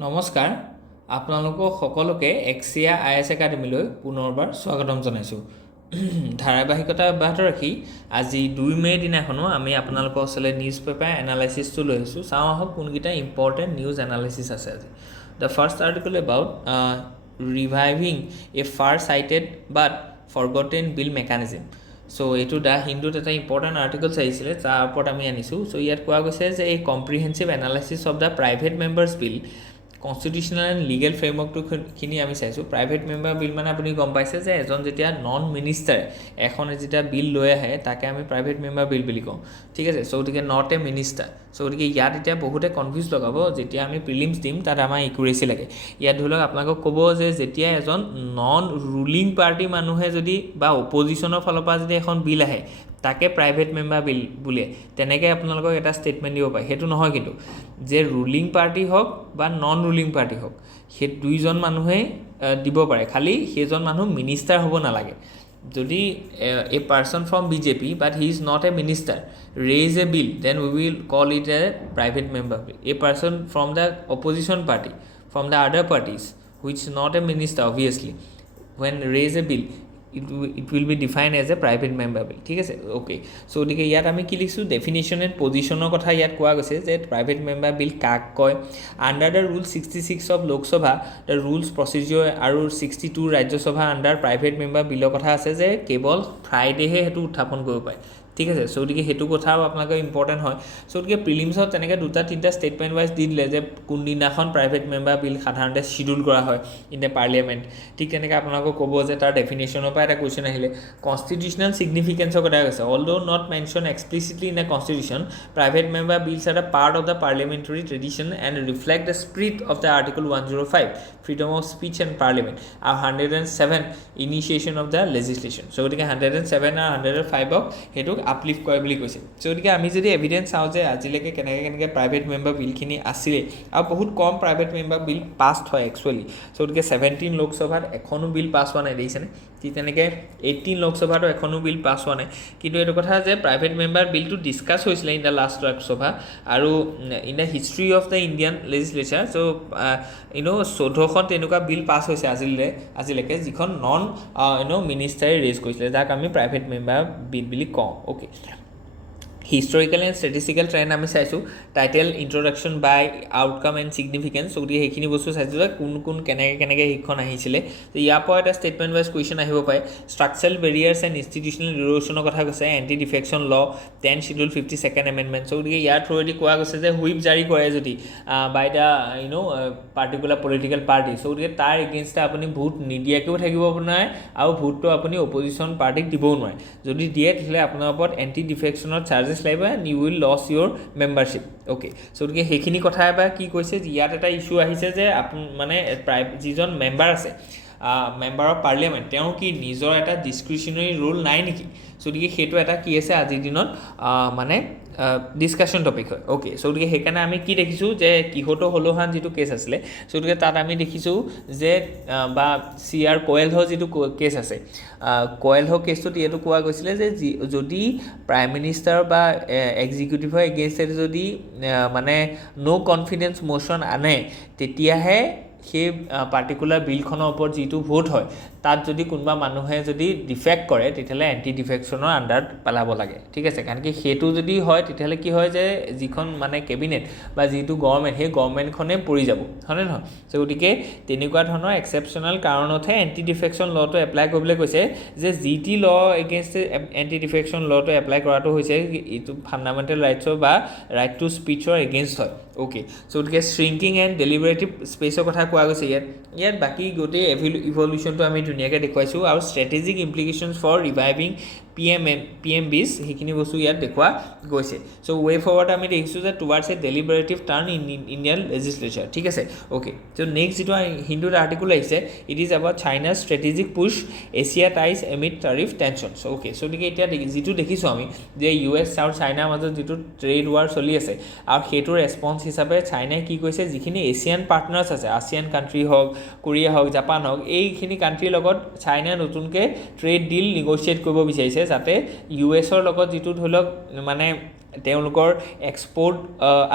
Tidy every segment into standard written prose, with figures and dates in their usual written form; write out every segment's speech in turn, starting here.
নমস্কাৰ আপোনালোকক সকলোকে AXIA IAS একাডেমীলৈ পুনৰবাৰ স্বাগতম জনাইছোঁ। ধাৰাবাহিকতা অব্যাহত ৰাখি আজি 2 মে দিনাখনো আমি আপোনালোকৰ ওচৰলৈ নিউজ পেপাৰ এনালাইচিছটো লৈ আহিছোঁ। চাওঁ আহক কোনকেইটা ইম্পৰ্টেণ্ট নিউজ এনালাইচিছ আছে আজি। The first article about reviving a far sighted but forgotten bill mechanism. So' এইটো দ্য হিন্দুত এটা ইম্পৰ্টেণ্ট আৰ্টিকলছ আহিছিলে, তাৰ ওপৰত আমি আনিছোঁ। চ' ইয়াত কোৱা গৈছে যে এই comprehensive analysis of the private members bill constitutional and legal ফ্ৰেমৱৰ্কটোখিনি আমি চাইছোঁ। প্ৰাইভেট মেম্বাৰ বিল মানে আপুনি গম পাইছে যে এজন যেতিয়া নন মিনিষ্টাৰে এখন যেতিয়া বিল লৈ আহে তাকে আমি প্ৰাইভেট মেম্বাৰ বিল বুলি কওঁ, ঠিক আছে। চ' গতিকে নট এ মিনিষ্টাৰ। চ' গতিকে ইয়াত এতিয়া বহুতে কনফিউজ লগাব, যেতিয়া আমি প্ৰিলিমছ দিম তাত আমাৰ একুৰেচি লাগে। ইয়াত ধৰি লওক আপোনালোকক ক'ব যে যেতিয়া এজন নন ৰুলিং পাৰ্টি মানুহে যদি বা অপজিশ্যনৰ ফালৰ পৰা যদি এখন বিল আহে তাকে প্ৰাইভেট মেম্বাৰ বিল বোলে, তেনেকৈ আপোনালোকক এটা ষ্টেটমেণ্ট দিব পাৰে। সেইটো নহয় কিন্তু যে ৰুলিং পাৰ্টি হওক বা নন ৰুলিং পাৰ্টি হওক, সেই দুইজন মানুহেই দিব পাৰে, খালি সেইজন মানুহ মিনিষ্টাৰ হ'ব নালাগে। যদি a person from BJP but he is not a minister raise a bill, then we will call it a private member bill. A person from the opposition party, from the other parties which not a minister obviously, when raise a bill it will be defined as a private member bill, ঠিক আছে। Okay, so' গতিকে ইয়াত আমি কি লিখিছোঁ, definition and পজিশ্যনৰ কথা ইয়াত কোৱা গৈছে যে প্ৰাইভেট মেম্বাৰ বিল কাক কয়। Under the rule 66 of Lok Sabha the rules প্ৰচিডিঅ'ৰ আৰু 62 ৰাজ্যসভা আণ্ডাৰ প্ৰাইভেট মেম্বাৰ বিলৰ কথা আছে যে কেৱল ফ্ৰাইডেহে সেইটো উত্থাপন কৰিব পাৰে, ঠিক আছে। চ' গতিকে সেইটো কথাও আপোনালোকৰ ইম্পৰ্টেণ্ট হয়। চ' গতিকে প্ৰিলিমছত তেনেকৈ 2-3টা ষ্টেটমেণ্ট ৱাইজ দি দিলে যে কোনদিনাখন প্ৰাইভেট মেম্বাৰ বিল সাধাৰণতে শ্বিডিউল কৰা হয় ইন দ্য পাৰ্লিয়ামেণ্ট। ঠিক তেনেকৈ আপোনালোকক ক'ব যে তাৰ ডেফিনেশ্যনৰ পৰা এটা কুৱেশ্যন আহিলে কনষ্টিটিউশ্যনেল ছিগনিফিকেঞ্চৰ কথা কৈছে। Although not mention explicitly in the constitution, private member bills are the part of the parliamentary tradition and reflect the spirit of the article 105 freedom of speech and parliament আৰু 107 ইনিচিয়েশ্যন of the লেজিছলেশ্যন। চ' গতিকে 107 আৰু 105ক সেইটোক uplift কৰে বুলি কৈছে। চ' গতিকে আমি যদি এভিডেঞ্চ চাওঁ যে আজিলৈকে কেনেকৈ প্ৰাইভেট মেম্বাৰ বিলখিনি আছিলে আৰু বহুত কম প্ৰাইভেট মেম্বাৰ বিল পাছড হয় একচুৱেলি। চ' গতিকে 17 লোকসভাত এখনো বিল পাছ হোৱা নাই, দেখিছেনে। ঠিক তেনেকৈ 18 লোকসভাতো এখনো বিল পাছ হোৱা নাই। কিন্তু এইটো কথা যে প্ৰাইভেট মেম্বাৰ বিলটো ডিছকাছ হৈছিলে ইন দ্য লাষ্ট লোকসভা আৰু in the history of the Indian legislature. So' 14খন তেনেকুৱা বিল পাছ হৈছে আজিলৈকে যিখন নন মিনিষ্টাৰে ৰেজ কৰিছিলে, যাক আমি প্ৰাইভেট মেম্বাৰ বিল বুলি কওঁ। Okay, historical and statistical trend আমি চাইছোঁ। Title introduction by outcome and significance. গতিকে সেইখিনি বস্তু চাইছোঁ যে কোন কেনেকৈ সেইখন আহিছিলে। ইয়াৰ পৰা এটা ষ্টেটমেণ্ট ৱাইজ কুৱেশ্যন আহিব পাৰে। ষ্ট্ৰাকচাৰেল বেৰিয়াৰ্ছ এণ্ড ইনষ্টিটিউচনেল ৰিলেশ্যনৰ কথা কৈছে, এণ্টি ডিফেকশ্যন ল 10 শিডিউল 52nd এমেণ্ডমেণ্ট। চ' গতিকে ইয়াৰ থ্ৰুৱেদি কোৱা গৈছে যে হুইপ জাৰি কৰে যদি বাই দ্য পাৰ্টিকুলাৰ পলিটিকেল পাৰ্টি, চ' গতিকে তাৰ এগেইনষ্টে আপুনি ভোট নিদিয়াকৈও থাকিব নোৱাৰে আৰু ভোটটো আপুনি অপজিশ্যন পাৰ্টিক দিবও নোৱাৰে। যদি দিয়ে তেতিয়াহ'লে আপোনাৰ ওপৰত এণ্টি ডিফেকশ্যনৰ চাৰ্জেছ লাগিব and you will lose your membership. Okay, so' গতিকে সেইখিনি কথা এবাৰ কি কৈছে, ইয়াত এটা ইছ্যু আহিছে যে মানে যিজন মেম্বাৰ আছে মেম্বাৰ অফ পাৰ্লিয়ামেণ্ট, তেওঁ কি নিজৰ এটা ডিছক্ৰিশ্যনেৰী ৰোল নাই নেকি। চ' গতিকে সেইটো এটা কি আছে আজিৰ দিনত মানে ডিছকাশ্যন টপিক হয়। অ'কে, চ' গতিকে সেইকাৰণে আমি কি দেখিছোঁ যে কিহতো হলোহান যিটো কেছ আছিলে, চ' গতিকে তাত আমি দেখিছোঁ যে বা CR কোৱেলহৰ যিটো কেছ আছে, কোৱেলহ কেছটোত এইটো কোৱা গৈছিলে যে যদি প্ৰাইম মিনিষ্টাৰ বা এক্সিকিউটিভৰ এগেইনষ্টে যদি মানে ন' কনফিডেঞ্চ ম'শ্যন আনে, তেতিয়াহে সেই পাৰ্টিকুলাৰ বিলখনৰ ওপৰত যিটো ভোট হয় তাত যদি কোনোবা মানুহে যদি ডিফেক্ট কৰে তেতিয়াহ'লে এণ্টি ডিফেকশ্যনৰ আণ্ডাৰত পেলাব লাগে, ঠিক আছে। কাৰণ কি সেইটো যদি হয় তেতিয়াহ'লে কি হয় যে যিখন মানে কেবিনেট বা যিটো গভৰ্ণমেণ্ট, সেই গভৰ্ণমেণ্টখনেই পৰি যাব, হয়নে নহয়। চ' গতিকে তেনেকুৱা ধৰণৰ এক্সেপশ্যনেল কাৰণতহে এণ্টি ডিফেকশ্যন ল'টো এপ্লাই কৰিবলৈ কৈছে। যে যি ল এগেইনষ্ট এণ্টি ডিফেকশ্যন ল'টো এপ্লাই কৰাটো হৈছে এইটো ফাণ্ডামেণ্টেল ৰাইটছৰ বা ৰাইট টু স্পীচৰ এগেইনষ্ট হয়। অ'কে, চ' গতিকে শ্ৰিংকিং এণ্ড ডেলিবাৰেটিভ স্পেচৰ কথা কোৱা গৈছে ইয়াত বাকী গোটেই ইভলিউশ্যনটো আমি ধুনীয়াকৈ দেখুৱাইছোঁ আৰু ষ্ট্ৰেটেজিক ইমপ্লিকেশ্যনছ ফৰ ৰিভাইভিং PMBs সেইখিনি বস্তু ইয়াত দেখুওৱা গৈছে। চ' ৱে ফৰৱাৰ্ড আমি দেখিছোঁ যে towards a deliberative turn in Indian legislature, ঠিক আছে। অ'কে, চ' নেক্সট যিটো হিন্দুত আৰ্টিকল আহিছে, ইট ইজ এবাউট চাইনাৰ strategic push Asia ties amid tariff tensions. Okay, so' গতিকে এতিয়া যিটো দেখিছোঁ আমি যে US আৰু চাইনাৰ মাজত যিটো ট্ৰেড ৱাৰ চলি আছে আৰু সেইটোৰ ৰেছপন্স হিচাপে চাইনাই কি কৈছে, যিখিনি এছিয়ান পাৰ্টনাৰ্ছ আছে, ASEAN কাণ্ট্ৰি হওক, কোৰিয়া হওক, জাপান হওক, এইখিনি কাণ্ট্ৰিৰ লগত চাইনাই নতুনকৈ ট্ৰেড ডিল নিগ'চিয়েট কৰিব বিচাৰিছে, যাতে US লগত যিটো ধৰি লওক মানে তেওঁলোকৰ এক্সপৰ্ট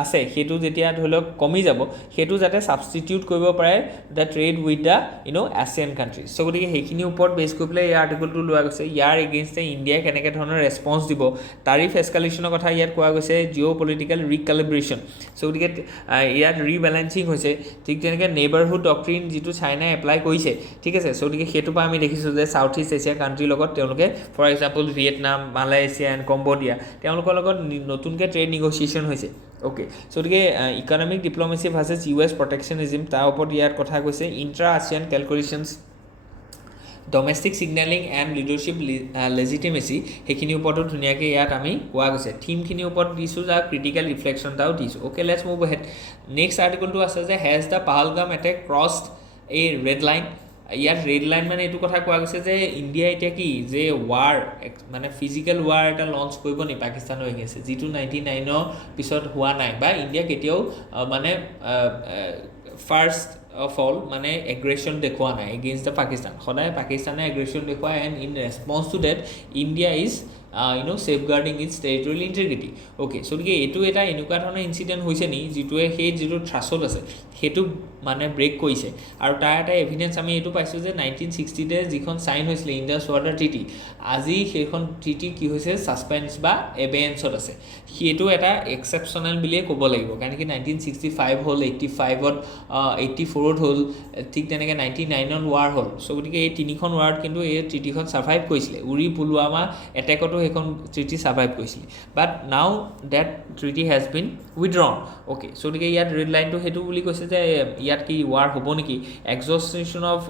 আছে সেইটো যেতিয়া ধৰি লওক কমি যাব সেইটো যাতে ছাবষ্টিটিউট কৰিব পাৰে the trade with the Asian countries so' গতিকে সেইখিনিৰ ওপৰত বেছ কৰি পেলাই এই আৰ্টিকলটো লোৱা গৈছে ইয়াৰ এগেইনষ্টে ইণ্ডিয়াই কেনেকৈ ধৰণৰ ৰেছপন্স দিব তাৰিফ এছকালেশ্যনৰ কথা ইয়াত কোৱা গৈছে জিঅ' পলিটিকেল ৰিকেলিব্ৰেশ্যন চ' গতিকে ইয়াত ৰিবেলেঞ্চিং হৈছে ঠিক তেনেকৈ নেইবাৰহুড ডক্ট্ৰিন যিটো চাইনাই এপ্লাই কৰিছে ঠিক আছে চ' গতিকে সেইটোৰ পৰা আমি দেখিছোঁ যে ছাউথ ইষ্ট এছিয়া কাণ্ট্ৰিৰ লগত তেওঁলোকে for example Vietnam Malaysia and Cambodia তেওঁলোকৰ লগত নতুনকৈ ট্ৰেড নিগচিয়েশ্যন হৈছে অ'কে চ' গতিকে economic diplomacy versus US protectionism তাৰ ওপৰত ইয়াত কথা কৈছে intra ASEAN calculations domestic signalling and leadership legitimacy সেইখিনিৰ ওপৰতো ধুনীয়াকৈ ইয়াত আমি কোৱা গৈছে থিমখিনিৰ ওপৰত দিছোঁ যাৰ ক্ৰিটিকেল ৰিফ্লেকশ্যন এটাও দিছোঁ okay let's move ahead next আৰ্টিকলটো আছে যে has the Pahalgam attack crossed a red line ইয়াত ৰেড লাইন মানে এইটো কথা কোৱা গৈছে যে ইণ্ডিয়া এতিয়া কি যে ৱাৰ মানে ফিজিকেল ৱাৰ এটা লঞ্চ কৰিব নি পাকিস্তানৰ এগেইনষ্টে যিটো 99ৰ পিছত হোৱা নাই বা ইণ্ডিয়া কেতিয়াও মানে ফাৰ্ষ্ট অফ অল মানে এগ্ৰেশ্যন দেখুওৱা নাই এগেইনষ্ট দ্য পাকিস্তান সদায় পাকিস্তানে এগ্ৰেশ্যন দেখুৱায় and in response to that India is safeguarding its territorial integrity okay so' গতিকে এইটো এটা এনেকুৱা ধৰণৰ ইনচিডেণ্ট হৈছে নি যিটোৱে সেই যিটো থ্ৰাছল্ড আছে সেইটো মানে ব্ৰেক কৰিছে আৰু তাৰ এটা এভিডেঞ্চ আমি এইটো পাইছোঁ যে 1960তে যিখন চাইন হৈছিলে ইণ্ডাছ ৱাটাৰ ট্ৰিটি আজি সেইখন ট্ৰিটি কি হৈছে ছাছপেন্স বা এবেয়েঞ্চত আছে সেইটো এটা এক্সেপশ্যনেল বুলিয়ে ক'ব লাগিব কাৰণ কি 1965 হ'ল 85ত 84ত হ'ল ঠিক তেনেকৈ 99ত ৱাৰ হ'ল চ' গতিকে এই তিনিখন ৱাৰত কিন্তু এই ট্ৰিটিখন ছাৰ্ভাইভ কৰিছিলে উৰি পুলৱামা এটেকতো সেইখন ট্ৰিটি ছাৰ্ভাইভ কৰিছিলে but now that treaty has been withdrawn okay so' গতিকে ইয়াত ৰেড লাইনটো সেইটো বুলি কৈছে যে ইয়াত কি ৱাৰ হ'ব নেকি এক্সষ্ট্ৰেশ্যন অফ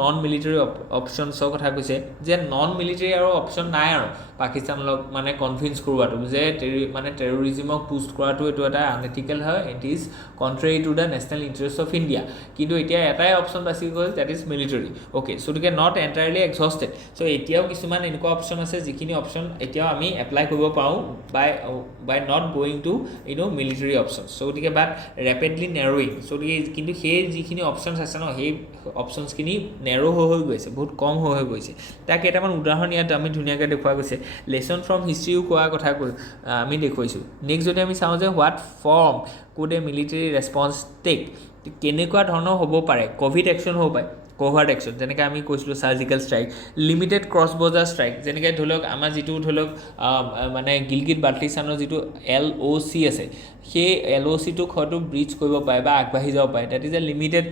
নন মিলিটাৰী অপশ্যনছৰ কথা কৈছে যে নন মিলিটাৰী আৰু অপশ্যন নাই আৰু পাকিস্তানক মানে কনভিন্স কৰোৱাটো যে মানে টেৰৰিজিমক পুষ্ট কৰাটো এইটো এটা আনএথিকেল হয় it is contrary to the national interest of India কিন্তু এতিয়া এটাই অপশ্যন বাছি গ'ল that is military okay so' গতিকে নট এণ্টায়াৰলি এক্সহষ্টেড চ' এতিয়াও কিছুমান এনেকুৱা অপশ্যন আছে যিখিনি অপশ্যন এতিয়াও আমি এপ্লাই কৰিব পাৰোঁ by not going to military option so' গতিকে বাট ৰেপিডলি নেৰ'য়িং চ' গতিকে কিন্তু সেই যিখিনি অপশ্যনছ আছে ন সেই অপশ্যনছখিনি নেৰ' হৈ গৈছে বহুত কম হৈ গৈছে তাৰ কেইটামান উদাহৰণ ইয়াত আমি ধুনীয়াকৈ দেখুওৱা গৈছে লেচন ফ্ৰম হিষ্ট্ৰীও কোৱা কথা আমি দেখুৱাইছোঁ নেক্সট যদি আমি চাওঁ যে what form could a military response take কেনেকুৱা ধৰণৰ হ'ব পাৰে ক'ভিড একশ্যন হ'ব পাৰে কোভাৰ্ট একশ্যন যেনেকৈ আমি কৈছিলোঁ surgical strike limited cross border strike যেনেকৈ ধৰি লওক আমাৰ যিটো ধৰি লওক মানে গিলগিট বাল্টিস্তানৰ যিটো LOC আছে সেই LOCটোক হয়তো ব্ৰিজ কৰিব পাৰে বা আগবাঢ়ি যাব পাৰে that is a limited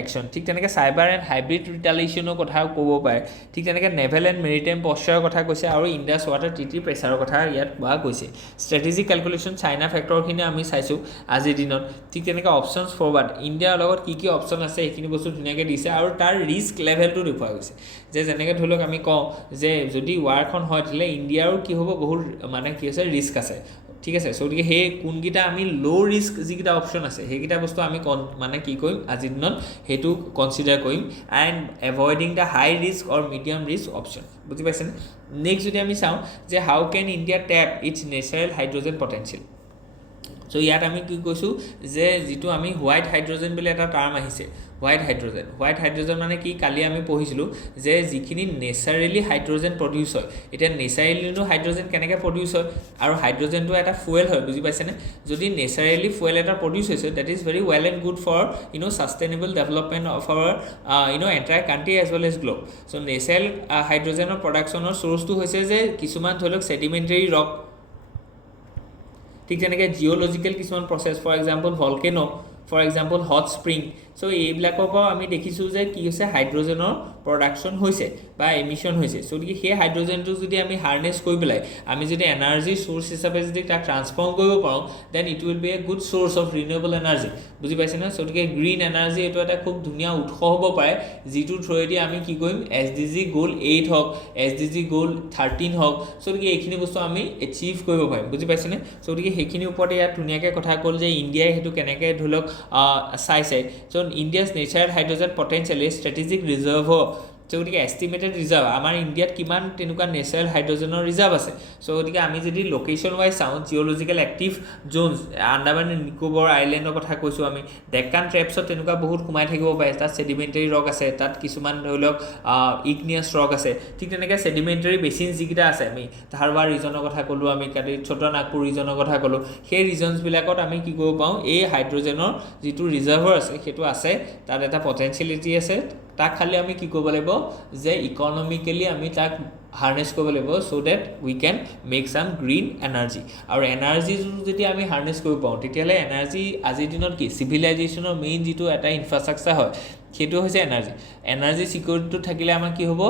action ঠিক তেনেকৈ চাইবাৰ এণ্ড হাইব্ৰিড ৰিটালিয়েশ্যনৰ কথাও ক'ব পাৰে ঠিক তেনেকৈ নেভেল এণ্ড মেৰিটাইম পশ্চাৰৰ কথা কৈছে আৰু ইণ্ডাছ ৱাটাৰ ট্ৰিটিৰ প্ৰেছাৰৰ কথা ইয়াত কোৱা গৈছে ষ্ট্ৰেটেজিক কেলকুলেশ্যন চাইনা ফেক্টৰখিনি আমি চাইছোঁ আজিৰ দিনত ঠিক তেনেকৈ অপশ্যনছ ফৰৱাৰ্ড ইণ্ডিয়াৰ লগত কি কি অপশ্যন আছে সেইখিনি বস্তু ধুনীয়াকৈ দিছে আৰু তাৰ ৰিস্ক লেভেলটো দেখুওৱা গৈছে যে যেনেকৈ ধৰি লওক আমি কওঁ যে যদি ৱাৰখন হয় তেতিয়াহ'লে ইণ্ডিয়াৰো কি হ'ব বহুত মানে কি আছে ৰিস্ক আছে ঠিক আছে চ' গতিকে সেই কোনকেইটা আমি ল' ৰিস্ক যিকেইটা অপশ্যন আছে সেইকেইটা বস্তু আমি মানে কি কৰিম আজিৰ দিনত সেইটো কনচিডাৰ কৰিম and avoiding the high risk or medium risk option বুজি পাইছেনে নেক্সট যদি আমি চাওঁ যে how can India tap its natural hydrogen potential so' ইয়াত আমি কি কৈছোঁ যে যিটো আমি হোৱাইট হাইড্ৰজেন বুলি এটা টাৰ্ম আহিছে হোৱাইট হাইড্ৰজেন মানে কি কালি আমি পঢ়িছিলোঁ যে যিখিনি নেচাৰেলি হাইড্ৰজেন প্ৰডিউচ হয় এতিয়া নেচাৰেলিনো হাইড্ৰজেন কেনেকৈ প্ৰডিউচ হয় আৰু হাইড্ৰজেনটো এটা ফুৱেল হয় বুজি পাইছেনে যদি নেচাৰেলি ফুৱেল এটা প্ৰডিউচ হৈছে that is very well and good for sustainable development of our entire country as well as globe so' natural হাইড্ৰজেনৰ প্ৰডাকশ্যনৰ চ'ৰ্চটো হৈছে যে কিছুমান ধৰি লওক ছেডিমেণ্টেৰী ৰক ঠিক তেনেকৈ জিঅ'লজিকেল কিছুমান process for example volcano for example hot spring so' এইবিলাকৰ পৰাও আমি দেখিছোঁ যে কি হৈছে হাইড্ৰজেনৰ প্ৰডাকশ্যন হৈছে বা এমিশ্যন হৈছে চ' গতিকে সেই হাইড্ৰজেনটো যদি আমি হাৰ্নেছ কৰি পেলাই আমি যদি এনাৰ্জি চ'ৰ্চ হিচাপে যদি তাক ট্ৰান্সফৰ্ম কৰিব পাৰোঁ then it will be a good source of renewable energy বুজি পাইছেনে চ' গতিকে গ্ৰীণ এনাৰ্জি এইটো এটা খুব ধুনীয়া উৎস হ'ব পাৰে যিটোৰ থ্ৰুৱেদি আমি কি কৰিম SDG গ'ল 8 হওক SDG গ'ল 13 হওক চ' গতিকে এইখিনি বস্তু আমি এচিভ কৰিব পাৰিম বুজি পাইছেনে চ' গতিকে সেইখিনিৰ ওপৰতে ইয়াত ধুনীয়াকৈ কথা ক'ল যে ইণ্ডিয়াই সেইটো কেনেকৈ ধৰি লওক চাইছে চ' ইণ্ডিয়াছ নেচাৰেল হাইড্ৰজেন পটেঞ্চিয়েল এ ষ্ট্ৰেটেজিক ৰিজাৰ্ভ চ' গতিকে এষ্টিমেটেড ৰিজাৰ্ভ আমাৰ ইণ্ডিয়াত কিমান তেনেকুৱা নেচাৰেল হাইড্ৰজেনৰ ৰিজাৰ্ভ আছে চ' গতিকে আমি যদি লোকেশ্যন ৱাইজ চাওঁ geological active zones Andaman Nicobar আইলেণ্ডৰ কথা কৈছোঁ আমি ডেক্কান ট্ৰেপছত তেনেকুৱা বহুত সোমাই থাকিব পাৰে তাত ছেডিমেণ্টেৰী ৰক আছে তাত কিছুমান ধৰি লওক ইগনিয়াছ ৰক আছে ঠিক তেনেকৈ ছেডিমেণ্টেৰী বেচিন যিকেইটা আছে আমি ধাৰৱাড ৰিজনৰ কথা ক'লোঁ আমি ছোটা নাগপুৰ ৰিজনৰ কথা ক'লোঁ সেই ৰিজনছবিলাকত আমি কি কৰিব পাৰোঁ এই হাইড্ৰজেনৰ যিটো ৰিজাৰ্ভাৰ আছে সেইটো আছে তাত এটা পটেঞ্চিয়েলিটি আছে তাক খালি আমি কি কৰিব লাগিব যে ইকনমিকেলি আমি তাক হাৰ্নেছ কৰিব লাগিব চ' ডেট উই কেন মেক চাম গ্ৰীণ এনাৰ্জি আৰু এনাৰ্জিটো যদি আমি হাৰ্নেছ কৰিব পাৰোঁ তেতিয়াহ'লে এনাৰ্জি আজিৰ দিনত কি চিভিলাইজেশ্যনৰ মেইন যিটো এটা ইনফ্ৰাষ্ট্ৰাকচাৰ হয় সেইটো হৈছে এনাৰ্জি ছিকিউৰিটিটো থাকিলে আমাৰ কি হ'ব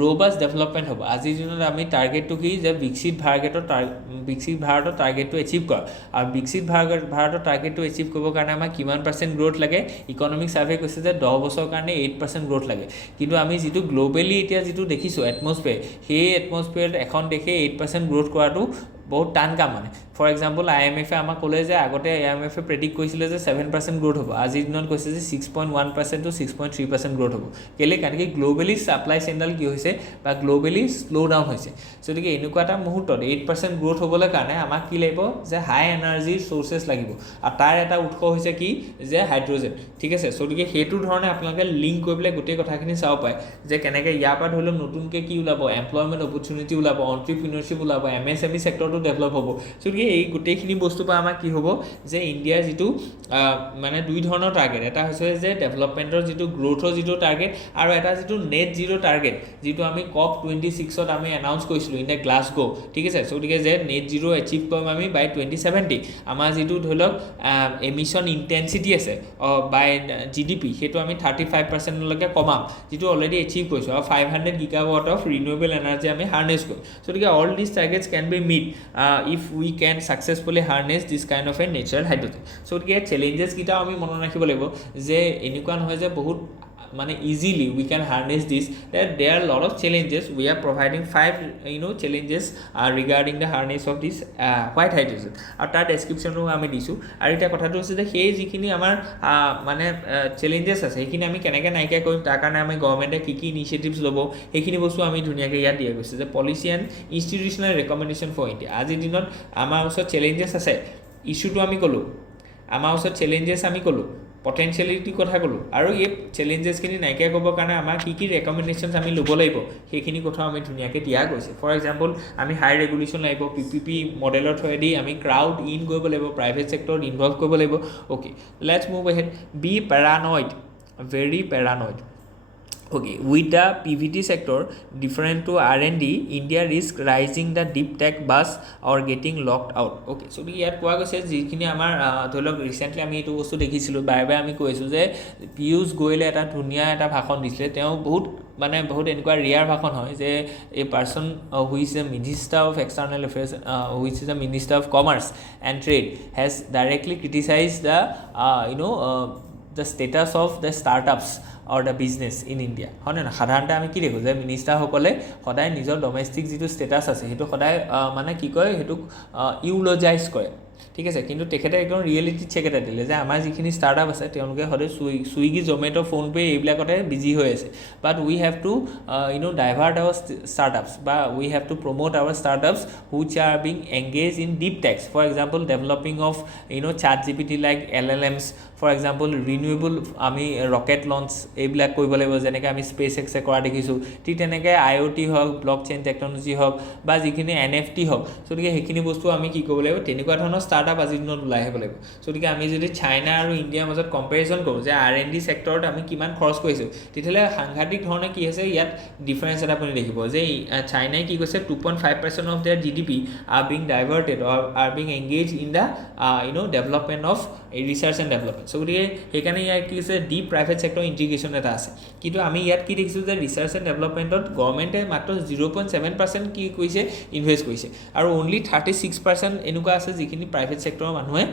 ৰ'বাছ ডেভেলপমেণ্ট হ'ব আজিৰ দিনত আমি টাৰ্গেটটো কি যে বিকশিত ভাৰতৰ টাৰ্গেটটো এচিভ কৰা আৰু বিকশিত ভাৰতৰ টাৰ্গেটটো এচিভ কৰিবৰ কাৰণে আমাক কিমান % গ্ৰ'থ লাগে ইকনমিক ছাৰ্ভে কৈছে যে 10 বছৰৰ কাৰণে 8% গ্ৰ'থ লাগে কিন্তু আমি যিটো গ্ল'বেলি এতিয়া যিটো দেখিছোঁ এটমছফিয়াৰ সেই এটমছফিয়াৰত এখন দেশে 8% গ্ৰ'থ কৰাটো বহুত টান কাম মানে ফৰ এক্সাম্পল IMF আমাক ক'লে যে আগতে IMF প্ৰেডিক্ট কৰিছিলে যে 7% গ্ৰ'থ হ'ব আজিৰ দিনত কৈছে যে 6.1% to 6.3% গ্ৰ'থ হ'ব কেলৈ কাৰণ কি গ্ল'বেলি ছাপ্লাই চেইনডাল কি হৈছে বা গ্ল'বেলি শ্ল' ডাউন হৈছে গতিকে এনেকুৱা এটা মুহূৰ্তত 8% গ্ৰ'থ হ'বলৈ কাৰণে আমাক কি লাগিব যে হাই এনাৰ্জিৰ চ'ৰ্চেছ লাগিব আৰু তাৰ এটা উৎস হৈছে কি যে হাইড্ৰজেন ঠিক আছে গতিকে সেইটো ধৰণে আপোনালোকে লিংক কৰি পেলাই গোটেই কথাখিনি চাব পাৰে যে কেনেকৈ ইয়াৰ পৰা ধৰি লওক নতুনকৈ কি ওলাব এমপ্লয়মেণ্ট অপৰচুনিটি ওলাব এণ্ট্ৰপ্ৰিনিয়ৰশ্বিপ ওলাব MSME চেক্টৰটো ডেভেলপ হ'ব গতিকে এই গোটেইখিনি বস্তুৰ পৰা আমাৰ কি হ'ব যে ইণ্ডিয়াৰ যিটো মানে দুই ধৰণৰ টাৰ্গেট এটা হৈছে যে ডেভেলপমেণ্টৰ যিটো গ্ৰ'থৰ যিটো টাৰ্গেট আৰু এটা যিটো নেট জিৰ' টাৰ্গেট যিটো আমি COP26ত আমি এনাউন্স কৰিছিলোঁ ইন দ্য গ্লাছগো ঠিক আছে গতিকে যে নেট জিৰ' এচিভ কৰিম আমি বাই 2070 আমাৰ যিটো ধৰি লওক এমিশ্যন ইণ্টেঞ্চিটি আছে বাই GDP সেইটো আমি 35%লৈকে কমাম যিটো অলৰেডি এচিভ কৰিছোঁ আৰু 500 গিগাৱাট অফ ৰিনিউৱেবল এনাৰ্জি আমি হাৰ্নেছ কৰিম গতিকে all this targets can be met if we can successfully harness this kind of a natural hydrogen so গতিকে challenges কেইটা আমি মনত ৰাখিব লাগিব যে এনেকুৱা নহয় যে বহুত মানে easily we can harness this that there are a lot of challenges we are providing 5 challenges regarding the harness of this white hydrogen আৰু তাৰ ডেছক্ৰিপশ্যনো আমি দিছোঁ আৰু এটা কথাটো হৈছে যে সেই যিখিনি আমাৰ মানে চেলেঞ্জেছ আছে সেইখিনি আমি কেনেকৈ নাইকিয়া কৰিম তাৰ কাৰণে আমি গভৰ্ণমেণ্টে কি ইনিচিয়েটিভছ ল'ব সেইখিনি বস্তু আমি ধুনীয়াকৈ ইয়াত দিয়া গৈছে যে policy and institutional recommendation for India আজিৰ দিনত আমাৰ ওচৰত চেলেঞ্জেছ আছে ইছ্যুটো আমি ক'লোঁ আমাৰ ওচৰত চেলেঞ্জেছ আমি ক'লোঁ পটেঞ্চিয়েলিটিৰ কথা ক'লোঁ আৰু এই চেলেঞ্জেছখিনি নাইকিয়া কৰিবৰ কাৰণে আমাৰ কি ৰেকমেণ্ডেশ্যনছ আমি ল'ব লাগিব সেইখিনি কথাও আমি ধুনীয়াকৈ দিয়া গৈছে ফৰ এক্সাম্পল আমি হাই ৰেগুলেশ্যন লাগিব PPP মডেলৰ থ্ৰুৱেদি আমি ক্ৰাউড ইন কৰিব লাগিব প্ৰাইভেট ছেক্টৰত ইনভলভ কৰিব লাগিব okay let's move ahead be paranoid very paranoid Okay, with the PVT sector different to R&D, India risk rising the deep tech bus or getting locked out. Okay, so ইয়াত কোৱা গৈছে যিখিনি আমাৰ ধৰি লওক ৰিচেণ্টলি আমি এইটো বস্তু দেখিছিলোঁ বাৰে বাৰে আমি কৈছোঁ যে পীয়ুষ গোয়েলে এটা ধুনীয়া এটা ভাষণ দিছিলে তেওঁ বহুত এনেকুৱা ৰিয়াৰ ভাষণ হয় যে a person which is A minister of external affairs which is A minister of commerce and trade has directly criticise the the status of the startups or the business in India হয় না সাধাৰণতে আমি কি দেখোঁ যে মিনিষ্টাৰসকলে সদায় নিজৰ domestic যিটো ষ্টেটাছ আছে সেইটো সদায় মানে কি কয় সেইটোক ইউলজাইজ কৰে ঠিক আছে কিন্তু তেখেতে একদম ৰিয়েলিটি চেক এটা দিলে যে আমাৰ যিখিনি ষ্টাৰ্টআপ আছে তেওঁলোকে সদায় ছুইগি জমেট' ফোনপে' এইবিলাকতে বিজি হৈ আছে but we have to divert our startups বা we have to promote our startups which are being engage in deep techs for example developing of ChatGPT like LLMs for example renewable আমি rocket launch এইবিলাক কৰিব লাগিব যেনেকৈ আমি space এক্সে কৰা দেখিছোঁ ঠিক তেনেকৈ IoT হওক ব্লক চেইন টেকন'লজি হওক বা যিখিনি NFT হওক গতিকে সেইখিনি বস্তু আমি কি কৰিব লাগিব তেনেকুৱা ধৰণৰ ষ্টাৰ্টআপ আজিৰ দিনত ওলাই আহিব লাগিব গতিকে আমি যদি চাইনা আৰু ইণ্ডিয়াৰ মাজত কম্পেৰিজন কৰোঁ যে R&D চেক্টৰত আমি কিমান খৰচ কৰিছোঁ তেতিয়াহ'লে সাংঘাতিক ধৰণে কি হৈছে ইয়াত ডিফাৰেঞ্চ এটা আপুনি দেখিব যে চাইনাই কি কৈছে 2.5% of there GDP are being diverted or are being engaged in the development of research and development so গতিকে সেইকাৰণে ইয়াত কি হৈছে ডিপ প্ৰাইভেট চেক্টৰ ইণ্টিগ্ৰেশ্যন এটা আছে কিন্তু আমি ইয়াত কি দেখিছোঁ যে ৰিচাৰ্চ এণ্ড ডেভেলপমেণ্টত গভৰ্ণমেণ্টে মাত্ৰ 0.7% কি কৰিছে ইনভেষ্ট কৰিছে আৰু অনলি 36% এনেকুৱা আছে যিখিনি প্ৰাইভেট চেক্টৰৰ মানুহে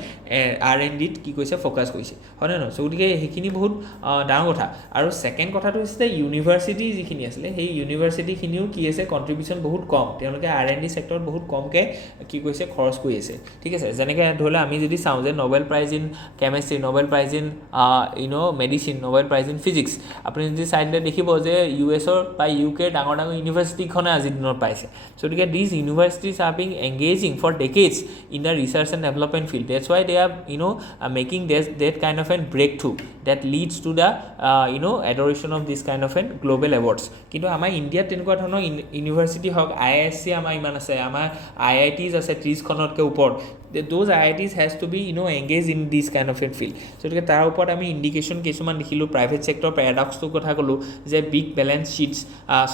R&Dত কি কৰিছে ফ'কাছ কৰিছে হয় নহয় চ' গতিকে সেইখিনি বহুত ডাঙৰ কথা আৰু ছেকেণ্ড কথাটো হৈছে যে ইউনিভাৰ্চিটি যিখিনি আছিলে সেই ইউনিভাৰ্চিটিখিনিও কি আছে কণ্ট্ৰিবিউশ্যন বহুত কম তেওঁলোকে R&D চেক্টৰত বহুত কমকৈ কি কৰিছে খৰচ কৰি আছে ঠিক আছে যেনেকৈ ধৰি লওক আমি যদি চাওঁ যে Nobel prize in chemistry Nobel prize in medicine, Nobel prize in physics. আপুনি যদি চাইডে দেখিব যে US বা UK ডাঙৰ ডাঙৰ ইউনিভাৰ্চিটিখনে আজিৰ দিনত পাইছে। So গতিকে these universities are being engaging for decades in the research and development field. That's why they are making that kind of a breakthrough that leads to the adoration of this kind of a global awards. কিন্তু আমাৰ ইণ্ডিয়াত তেনেকুৱা ধৰণৰ university হওক, IASC আমাৰ ইমান আছে, আমাৰ IITs আছে 30খনতকৈ ওপৰত। Those IITs has to be engaged in this kind of a field. So গতিকে তাৰ ওপৰত আমি ইণ্ডিকেশ্যন কিছুমান দেখিলোঁ। প্ৰাইভেট ছেক্টৰ পেৰাডক্সটোৰ কথা ক'লোঁ যে big balance sheets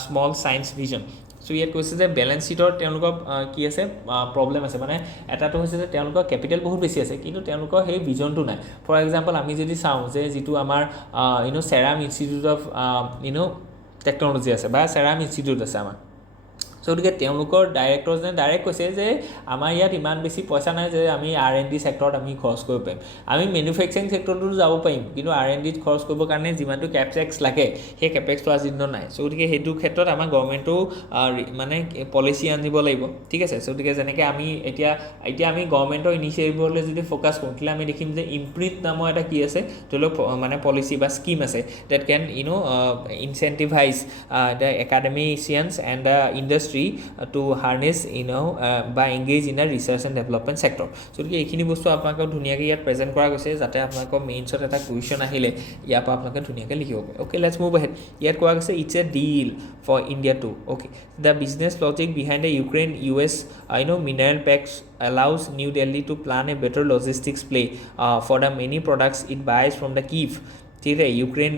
small science vision. So' ইয়াত কৈছে যে বেলেঞ্চ শ্বীটৰ তেওঁলোকৰ কি আছে প্ৰব্লেম আছে, মানে এটাটো হৈছে যে তেওঁলোকৰ কেপিটেল বহুত বেছি আছে কিন্তু তেওঁলোকৰ সেই ভিজনটো নাই। ফৰ এক্সাম্পল আমি যদি চাওঁ যে যিটো আমাৰ চেৰাম ইনষ্টিটিউট অফ টেকন'লজি আছে বা চেৰাম ইনষ্টিটিউট আছে আমাৰ। চ' গতিকে তেওঁলোকৰ ডাইৰেক্টৰজনে ডাইৰেক্ট কৈছে যে আমাৰ ইয়াত ইমান বেছি পইচা নাই যে আমি R&D ছেক্টৰত আমি খৰচ কৰিব পাৰিম। আমি মেনুফেকচাৰিং ছেক্টৰতো যাব পাৰিম কিন্তু R&Dত খৰচ কৰিবৰ কাৰণে যিমানটো কেপেক্স লাগে সেই কেপেক্সটো আজিৰ দিনত নাই। চ' গতিকে সেইটো ক্ষেত্ৰত আমাৰ গভৰ্ণমেণ্টেও মানে পলিচি আনিব লাগিব, ঠিক আছে। চ' গতিকে যেনেকৈ আমি এতিয়া আমি গভৰ্ণমেণ্টৰ ইনিচিয়েটিভলৈ যদি ফ'কাছ কৰোঁ তেতিয়াহ'লে আমি দেখিম যে ইম্প্ৰিণ্ট নামৰ এটা কি আছে ধৰি লওক মানে পলিচি বা স্কিম আছে that can incentivise the academicians and the industry to harness বা engage in a research and development sector. So গতিকে এইখিনি বস্তু আপোনালোকক ধুনীয়াকৈ ইয়াত প্ৰেজেণ্ট কৰা গৈছে যাতে আপোনালোকৰ মেইনছত এটা কুৱেশ্যন আহিলে ইয়াৰ পৰা আপোনালোকে ধুনীয়াকৈ লিখিব পাৰে। Okay, let's move ahead. ইয়াত কোৱা গৈছে it's a deal for India too. Okay, the business logic behind the Ukraine US mineral packs allows New Delhi to plan a better logistics play for the many products it buys from the Kyiv. ঠিক আছে, Ukraine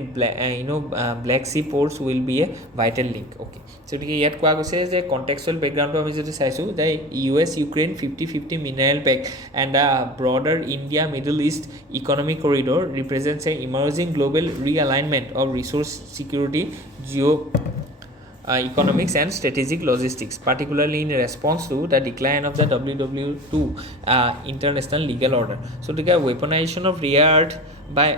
Black Sea ports will be a vital link. Okay, so' গতিকে ইয়াত কোৱা গৈছে যে contractual বেকগ্ৰাউণ্ডটো আমি যদি চাইছোঁ যে US Ukraine 50-50 mineral pact and the broader India Middle East economic corridor represents an emerging global realignment of resource security economics and strategic logistics, particularly in response to the decline of the WW2 international legal order. So the weaponization of rare earth by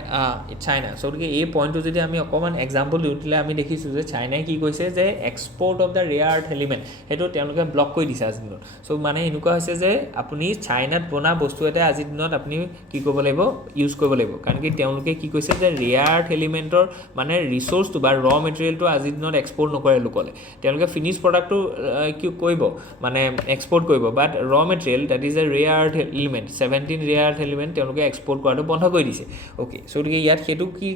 China. So এই পইণ্টটো যদি আমি অকণমান example দিওঁ তেতিয়াহ'লে আমি দেখিছোঁ যে চাইনাই কি কৈছে যে export of the rare earth element সেইটো তেওঁলোকে ব্লক কৰি দিছে আজিৰ দিনত। চ' মানে এনেকুৱা হৈছে যে আপুনি চাইনাত বনোৱা বস্তু এটা আজিৰ দিনত আপুনি কি কৰিব লাগিব, ইউজ কৰিব লাগিব। কাৰণ কি তেওঁলোকে কি কৈছে যে ৰেয়াৰ আৰ্থ এলিমেণ্টৰ মানে ৰিচ'ৰ্চটো বা ৰ' মেটেৰিয়েলটো আজিৰ দিনত এক্সপৰ্ট নকৰে লোকলে। তেওঁলোকে ফিনিছ প্ৰডাক্টটো কি কৰিব মানে এক্সপৰ্ট কৰিব, but raw' material that is a rare earth element 17 rare earth element তেওঁলোকে এক্সপৰ্ট কৰাটো বন্ধ কৰি দিছে। অ'কে, চ' গতিকে ইয়াত সেইটো কি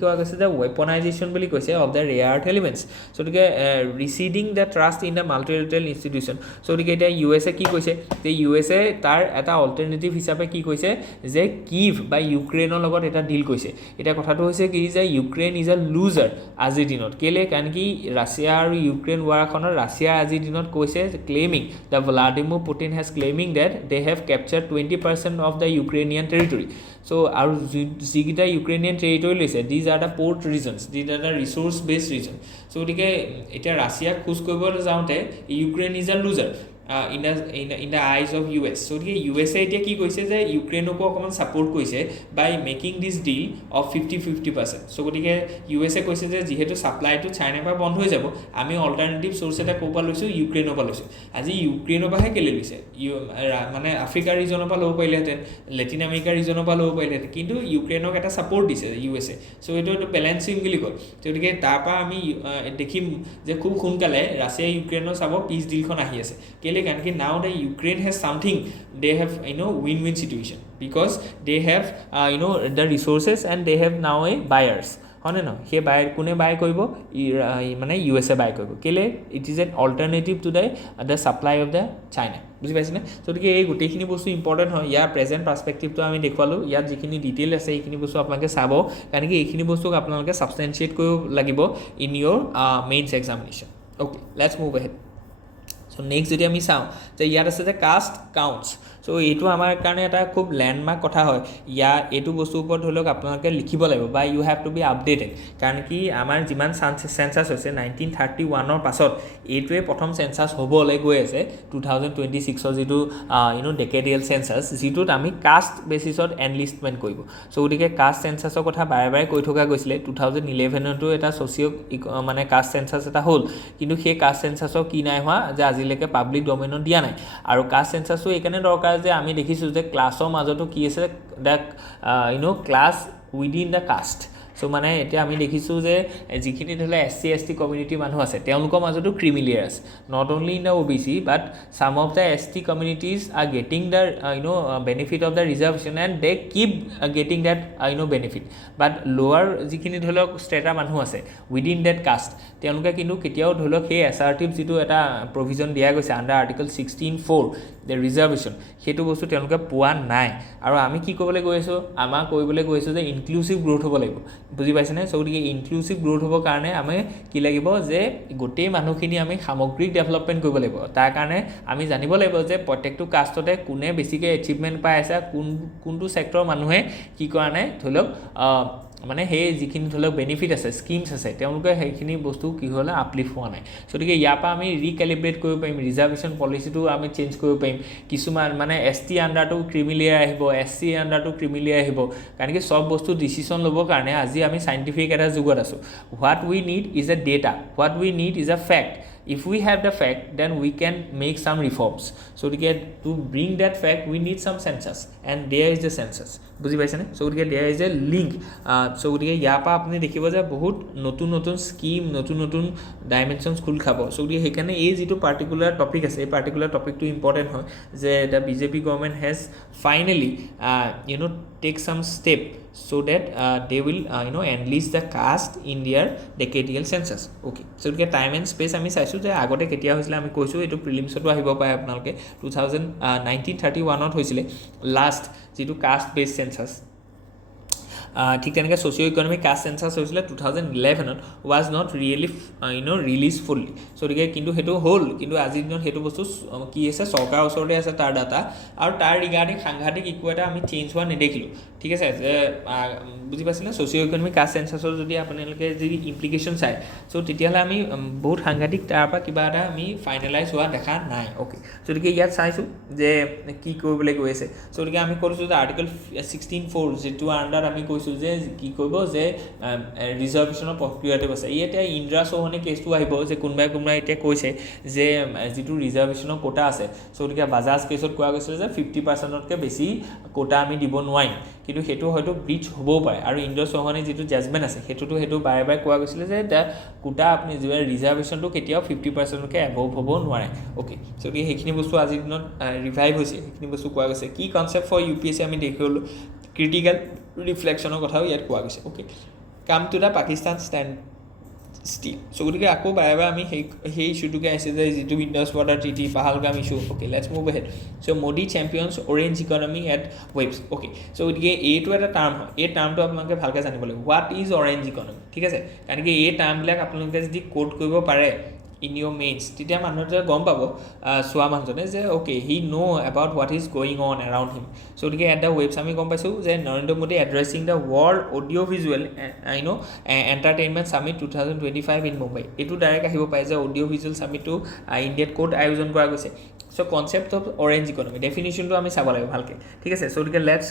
কোৱা গৈছে যে ৱেপনাইজেশ্যন বুলি কৈছে of the rare earth elements. So' গতিকে receding the trust in the multilateral institution. So' গতিকে এতিয়া USA কি কৈছে যে USA তাৰ এটা অল্টাৰনেটিভ হিচাপে কি কৈছে যে কিভ বা ইউক্ৰেইনৰ লগত এটা ডিল কৰিছে। এতিয়া কথাটো হৈছে কি যে ইউক্ৰেইন ইজ এ লুজাৰ আজিৰ দিনত। কেলৈ? কাৰণ কি ৰাছিয়া আৰু ইউক্ৰেইন ৱাৰখনত ৰাছিয়া আজিৰ দিনত কৈছে claiming the Vladimir Putin has claiming that they have captured 20% of the Ukrainian territory. So' আৰু যিকেইটা ইউক্ৰেইনিয়ান টেৰিটৰী লৈছে these are the port regions, these are the resource based region. So' গতিকে এতিয়া ৰাছিয়াক খোজ কৰিবলৈ যাওঁতে Ukraine is a loser in the eyes of US. So গতিকে USA এতিয়া কি কৈছে যে ইউক্ৰেইনকো অকণমান ছাপোৰ্ট কৰিছে বাই মেকিং দিছ ডিল অফ 50-50%. চ' গতিকে USA কৈছে যে যিহেতু ছাপ্লাইটো চাইনাৰ পৰা বন্ধ হৈ যাব আমি অল্টাৰনেটিভ চ'ৰ্চ এটা ক'ৰ পৰা লৈছোঁ, ইউক্ৰেইনৰ পৰা লৈছোঁ। আজি ইউক্ৰেইনৰ পৰাহে কেলৈ লৈছে, মানে আফ্ৰিকাৰ ৰিজনৰ পৰা ল'ব পাৰিলেহেঁতেন, লেটিন আমেৰিকাৰ ৰিজনৰ পৰা ল'ব পাৰিলেহেঁতেন, কিন্তু ইউক্ৰেইনক এটা ছাপোৰ্ট দিছে USA। চ' এইটো বেলেঞ্চিং বুলি কয়। গতিকে তাৰপৰা আমি দেখিম যে খুব সোনকালে ৰাছিয়া ইউক্ৰেইনৰ চাব পিছ ডিলখন আহি আছে। কেলৈ? কাৰণ কি now the Ukraine has something, they have win-win situation because they have the resources and they have now a buyers. হয়নে নহয়? সেই বাই কোনে বাই কৰিব, মানে USA বাই কৰিব। কেলৈ? It is an alternative to the supply of the China. বুজি পাইছেনে? গতিকে এই গোটেইখিনি বস্তু ইম্পৰ্টেণ্ট হয়। ইয়াৰ প্ৰেজেণ্ট পাৰ্চপেক্টিভটো আমি দেখুৱালোঁ। ইয়াত যিখিনি ডিটেইল আছে এইখিনি বস্তু আপোনালোকে চাব, কাৰণ কি এইখিনি বস্তুক আপোনালোকে ছাবষ্টেঞ্চিয়েট কৰিব লাগিব in your mains examination. Okay, let's move ahead. So' next যদি আমি চাওঁ যে ইয়াত আছে যে কাষ্ট কাউণ্টছ। চ' এইটো আমাৰ কাৰণে এটা খুব লেণ্ডমাৰ্ক কথা হয়। এইটো বস্তুৰ ওপৰত ধৰি লওক আপোনালোকে লিখিব লাগিব বা you have to be updated. কাৰণ কি আমাৰ যিমান চেঞ্চাছ হৈছে 1931 পাছত এইটোৱে প্ৰথম চেঞ্চাছ হ'বলৈ গৈ আছে 2026 যিটো ডেকেডিয়েল চেঞ্চাছ, যিটোত আমি কাষ্ট বেচিছত এনলিষ্টমেণ্ট কৰিব। চ' গতিকে কাষ্ট চেঞ্চাছৰ কথা বাৰে বাৰে কৈ থকা গৈছিলে। 2011 এটা মানে কাষ্ট চেঞ্চাছ এটা হ'ল, কিন্তু সেই কাষ্ট চেঞ্চাছৰ কি নাই হোৱা যে আজিলৈকে পাব্লিক ডমেইনত দিয়া নাই আৰু কাষ্ট সেন্সাসটো এইকাৰণে দৰকাৰ যে আমি দেখিছোঁ যে ক্লাছৰ মাজতো কি আছে the class within the caste so মানে এতিয়া আমি দেখিছোঁ যে যিখিনি ধৰি লওক SC ST কমিউনিটি মানুহ আছে তেওঁলোকৰ মাজতো ক্ৰিমিলিয়াৰ আছে not only in the OBC but some of the ST communities are getting the benefit of the reservation and they keep getting that benefit but lower যিখিনি ধৰি লওক ষ্টেটাৰ মানুহ আছে উইদিন ডেট কাষ্ট তেওঁলোকে কিন্তু কেতিয়াও ধৰি লওক সেই এছাৰ্টিভ যিটো এটা প্ৰভিজন দিয়া গৈছে আণ্ডাৰ আৰ্টিকল 16(4) দ্য ৰিজাৰ্ভেশ্যন সেইটো বস্তু তেওঁলোকে পোৱা নাই আৰু আমি কি কৰিবলৈ গৈ আছোঁ আমাক কৰিবলৈ গৈ আছোঁ যে ইনক্লুচিভ গ্ৰোথ হ'ব লাগিব বুজি পাইছেনে সো গতিকে ইনক্লুচিভ গ্ৰোথ হ'বৰ কাৰণে আমি কি লাগিব যে গোটেই মানুহখিনি আমি সামগ্ৰিক ডেভেলপমেণ্ট কৰিব লাগিব তাৰ কাৰণে আমি জানিব লাগিব যে প্ৰত্যেকটো কাষ্টতে কোনে বেছিকৈ এচিভমেণ্ট পাই আছে কোনটো ছেক্টৰৰ মানুহে কি কৰা নাই ধৰি লওক মানে সেই যিখিনি ধৰি লওক বেনিফিট আছে স্কিমছ আছে তেওঁলোকে সেইখিনি বস্তু কি হ'লে আপলিফ্ট হোৱা নাই গতিকে ইয়াৰ পৰা আমি ৰিকেলিব্ৰেট কৰিব পাৰিম ৰিজাৰ্ভেশ্যন পলিচিটো আমি চেঞ্জ কৰিব পাৰিম কিছুমান মানে ST আণ্ডাৰটো ক্ৰিমিলিয়াৰ আহিব SC আণ্ডাৰটো ক্ৰিমিলিয়াৰ আহিব কাৰণ কি চব বস্তু ডিচিশ্যন ল'বৰ কাৰণে আজি আমি চাইণ্টিফিক এটা যুগত আছোঁ what we need is a data what we need is a fact if we have the fact then we can make some reforms so to bring that fact we need some census and there is the census বুজি পাইছেনে so there is a link so ইয়াৰ পৰা আপুনি দেখিব যে বহুত নতুন নতুন scheme নতুন নতুন ডাইমেনশ্যনছ খোল খাব so সেইকাৰণে এই যিটো পাৰ্টিকুলাৰ টপিক আছে এই পাৰ্টিকুলাৰ টপিকটো ইম্পৰ্টেণ্ট হয় যে the BJP government has finally take some step so that they will enlist the caste in their decadal census okay so time and space আমি চাইছো যে আগতে কেতিয়া হৈছিল আমি কৈছো এটো প্ৰিলিমছটো আহিব পায় আপোনালোকে 1931 ত হৈছিল লাষ্ট যেটো কাষ্ট বেস সেন্সাস ঠিক তেনেকৈ সোশিও ইকোনমিক কাষ্ট সেন্সাস হৈছিল 2011 ত was not really released fully so কিন্তু হেতু হল কিন্তু আজি দিনত হেতু বস্তু কি আছে সরকার ওচৰতে আছে তাৰ ডাটা আৰু তাৰ ৰিগাৰ্ডিং সাংঘাতিক ইকো এটা আমি চেঞ্জ হোৱা নেদেখিলো ঠিক আছে যে বুজি পাইছিলে সোশিও ইকোনমিক কাষ্ট সেন্সাসৰ যদি আপোনালোকে যদি ইমপ্লিকেশন চাই সো তেতিয়ালে আমি বহুত সাংঘাতিক তাৰ পৰা কিবা এটা আমি ফাইনালাইজ হোৱা দেখা নাই ওকে সো ইয়াত চাইছো যে কি কৰিবলৈ গৈ আছে সো আমি কৰিছো যে আৰ্টিকল 16(4) যেটো আন্ডাৰ আমি কৈছো যে কি কৰিব যে ৰিজাৰ্ভেশ্যনৰ প্ৰক্ৰিয়াটো আছে ইয়াতে ইন্দ্ৰা চৌহানে কেছটো আহিব যে কোনবাই এতিয়া কৈছে যে যেটো ৰিজাৰ্ভেশ্যনৰ কোটা আছে সো বাজাজ কেছত কোৱা গৈছিল যে 50% তকৈ বেছি কোটা আমি দিব নোৱাৰিম কিন্তু হেতু হয়তো ব্ৰিচ হ'ব পাৰে আৰু ইন্দ্ৰা চৌহানে যেটো জাজমেন্ট আছে হেতু বাৰে বাৰে কোৱা গৈছিল যে কোটা আপুনি যে ৰিজাৰ্ভেশ্যনটো কেতিয়াও 50% তকৈ এভব হ'ব নোৱাৰে ওকে সো সেইখিনি বস্তু আজি দিনত ৰিভাইভ হৈছে সেইখিনি বস্তু কোৱা গৈছে কি কনসেপ্ট ফৰ UPSC আমি দেখিলো ক্ৰিটিক্যাল ৰিফ্লেকশনৰ কথাও ইয়াত কোৱা গৈছে okay come to the Pakistan stand still so গতিকে আকৌ বাৰে বাৰে আমি সেই ইস্যুটোকে আছে যে যিটো Indus water treaty Pahalgam issue okay let's move ahead so Modi champions orange economy at ৱেবছ ওকে সো গতিকে এইটো এটা টাৰ্ম হয় এই টাৰ্মটো আপোনালোকে ভালকৈ জানিব লাগিব হোৱাট ইজ অৰেঞ্জ ইকনমি ঠিক আছে কাৰণ কি এই টাৰ্মবিলাক আপোনালোকে যদি কোড কৰিব পাৰে in your mains তেতিয়া মানুহজনে গম পাব সোৱা মানুহজনে যে okay he know about what is going on around him so at the webs আমি গম পাইছো যে Narendra Modi addressing the world audio visual entertainment summit 2025 in Mumbai এটো ডাইৰেক্ট আহিব পায় যে audio visual summit to ইণ্ডিয়াত কোড আয়োজন কৰা গৈছে so concept of orange economy definition to আমি চাব লাগিব ভালকে ঠিক আছে so let's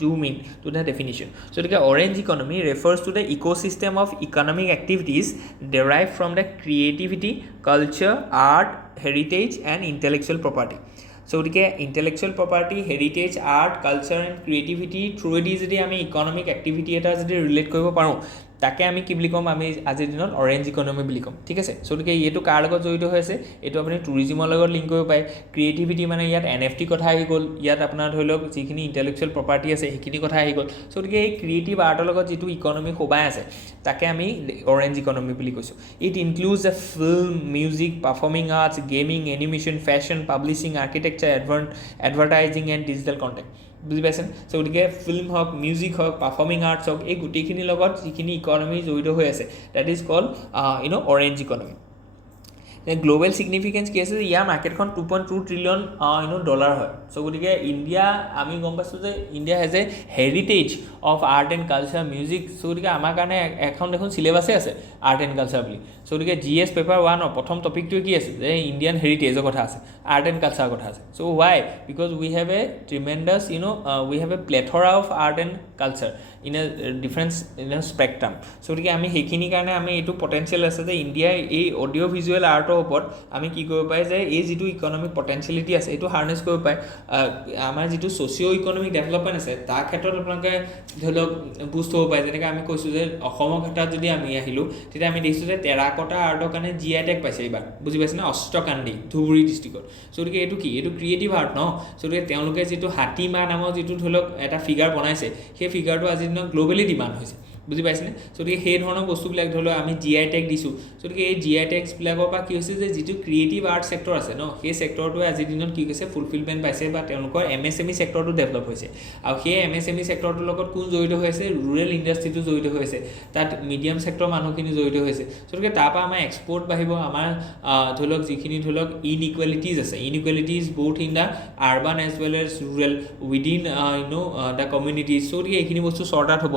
zoom in to the definition so orange economy refers to the ecosystem of economic activities derived from the creativity culture art heritage and intellectual property so intellectual property heritage art culture and creativity through it যদি আমি economic activity এটা যদি relate কৰিব পাৰো তাকে আমি কি বুলি কম আমি আজিৰ দিনত অৰেঞ্জ ইকনমি বুলি কম ঠিক আছে সো এইটো কাৰ লগত জড়িত হৈছে এইটো আপুনি টুৰিজমৰ লগত লিংক কৰিব পাৰে ক্ৰিয়েটিভিটি মানে ইয়াত NFT কথা আহি গ'ল ইয়াত আপোনাৰ ধৰি লওক যিখিনি ইন্টেলেকচুৱেল প্ৰপাৰ্টি আছে সেইখিনি কথা আহি গ'ল সো এই ক্ৰিয়েটিভ আৰ্টৰ লগত যিটো ইকনমি খোবাই আছে তাকে আমি অৰেঞ্জ ইকনমি বুলি কৈছো it includes a film music performing arts gaming animation fashion publishing architecture advertising and digital content বুজি পাইছেন সো গতিকে ফিল্ম হওক মিউজিক হওক পাৰফৰ্মিং আৰ্টছ হওক এই গোটেইখিনিৰ লগত যিখিনি ইকনমি জড়িত হৈ আছে that is called orange economy global significance কি আছে ইয়াৰ মাৰ্কেটখন 2.2 ট্ৰিলিয়ন ডলাৰ হয় সো গতিকে ইণ্ডিয়া আমি গম পাইছোঁ যে India has a heritage of art and culture music so গতিকে আমাৰ কাৰণে এখন দেখোন চিলেবাছে আছে আৰ্ট এণ্ড কালচাৰ বুলি সো গতিকে GS পেপাৰ 1 প্ৰথম টপিকটো কি আছে যে ইণ্ডিয়ান হেৰিটেজৰ কথা আছে আৰ্ট এণ্ড কালচাৰৰ কথা আছে so why because we have a tremendous we have a plethora of art and culture in a difference in a spectrum so' গতিকে আমি সেইখিনিৰ কাৰণে আমি এইটো পটেঞ্চিয়েল আছে যে ইণ্ডিয়াই এই অডিঅ' ভিজুৱেল আৰ্টৰ ওপৰত আমি কি কৰিব পাৰে যে এই যিটো ইকনমিক পটেঞ্চিয়েলিটি আছে এইটো হাৰ্নেছ কৰিব পাৰে আমাৰ যিটো ছ'চিঅ' ইকনমিক ডেভেলপমেণ্ট আছে তাৰ ক্ষেত্ৰত আপোনালোকে ধৰি লওক বুষ্ট হ'ব পাৰে যেনেকৈ আমি কৈছোঁ যে অসমৰ ক্ষেত্ৰত যদি আমি আহিলোঁ তেতিয়া আমি দেখিছোঁ যে টেৰাকটা আৰ্টৰ কাৰণে GI টেগ পাইছে এইবাৰ বুজি পাইছে নে অষ্টকান্দি ধুবুৰী ডিষ্ট্ৰিক্টত চ' গতিকে এইটো কি এইটো ক্ৰিয়েটিভ আৰ্ট ন চ' গতিকে তেওঁলোকে যিটো হাতীমাহ নামৰ যিটো ধৰি লওক এটা ফিগাৰ বনাইছে সেই ফিগাৰটো আজিৰ দিনত গ্ল'বেলি ডিমাণ্ড হৈছে বুজি পাইছেনে চ' গতিকে সেই ধৰণৰ বস্তুবিলাক ধৰি লওক আমি GI টেগ দিছোঁ চ' গতিকে এই GI টেগছবিলাকৰ পৰা কি হৈছে যে যিটো ক্ৰিয়েটিভ আৰ্ট ছেক্টৰ আছে ন সেই ছেক্টৰটোৱে আজিৰ দিনত কি কৈছে ফুলফিলমেণ্ট পাইছে বা তেওঁলোকৰ MSME ছেক্টৰটো ডেভেলপ হৈছে আৰু সেই MSME ছেক্টৰটোৰ লগত কোন জড়িত হৈ আছে ৰুৰেল ইণ্ডাষ্ট্ৰিটো জড়িত হৈ আছে তাত মিডিয়াম ছেক্টৰ মানুহখিনি জড়িত হৈছে চ' গতিকে তাৰপৰা আমাৰ এক্সপৰ্ট বাঢ়িব আমাৰ ধৰি লওক যিখিনি ধৰি লওক ইনইকুৱেলিটিজ আছে ইনইকুৱেলিটিজ both in the urban as well as rural within the communities চ' গতিকে এইখিনি বস্তু চৰ্ট আউট হ'ব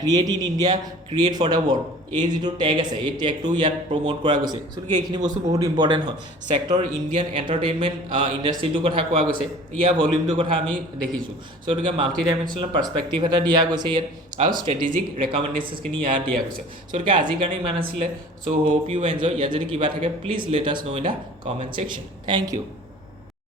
create in India create for the world এই যিটো টেগ আছে এই টেগটো ইয়াত প্ৰমোট কৰা গৈছে চ' গতিকে এইখিনি বস্তু বহুত ইম্পৰ্টেণ্ট হয় ছেক্টৰ ইণ্ডিয়ান এণ্টাৰটেইনমেণ্ট ইণ্ডাষ্ট্ৰিটোৰ কথা কোৱা গৈছে ইয়াৰ ভলিউমটোৰ কথা আমি দেখিছোঁ চ' গতিকে মাল্টি ডাইমেনশ্যনেল পাৰ্চপেক্টিভ এটা দিয়া গৈছে ইয়াত আৰু ষ্ট্ৰেটেজিক ৰেকমেণ্ডেশ্যনছখিনি ইয়াত দিয়া গৈছে চ' গতিকে আজিৰ কাৰণে ইমান আছিলে চ' হোপ ইউ এনজয় ইয়াত যদি কিবা থাকে please let us know' in the comment section thank U